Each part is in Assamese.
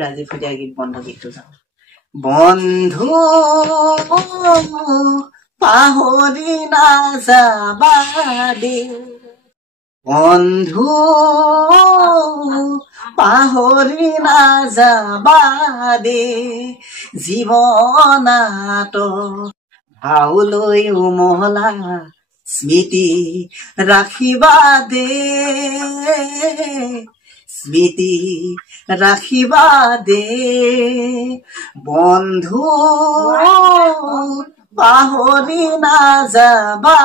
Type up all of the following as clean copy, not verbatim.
ৰাজীৱ ফুলীয়া গীত বন্ধ গীতটো গাওঁ। বন্ধু পাহৰি নাযাবা দেই, বন্ধু পাহৰি নাযাবা দেই, জীৱনাত ভাওলৈ উমলা স্মৃতি ৰাখিবা দেই, স্মৃতি ৰাখিবা দেই, বন্ধু পাহৰি নাযাবা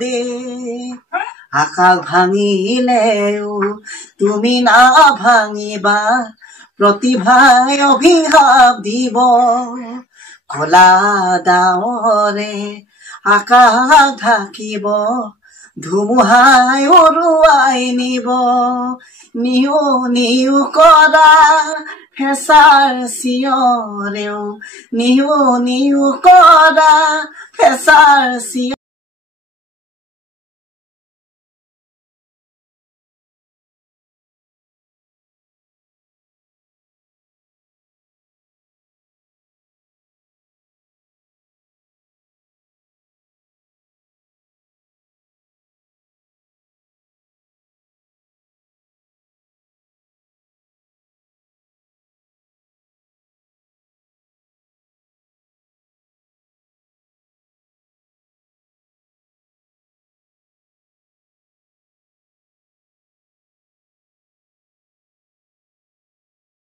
দেই, আকাশ ভাঙিলেও তুমি নাভাঙিবা, প্ৰতিভাই অভিশাপ দিব, কলা ডাৱৰে আকাশ ঢাকিব, ধুমুহাই উৰুৱাই নিব, নিউ নিউ কৰা ফেঁচাৰ চিঞৰেও, নিউ নিউ কৰা ফেঁচাৰ চিঞ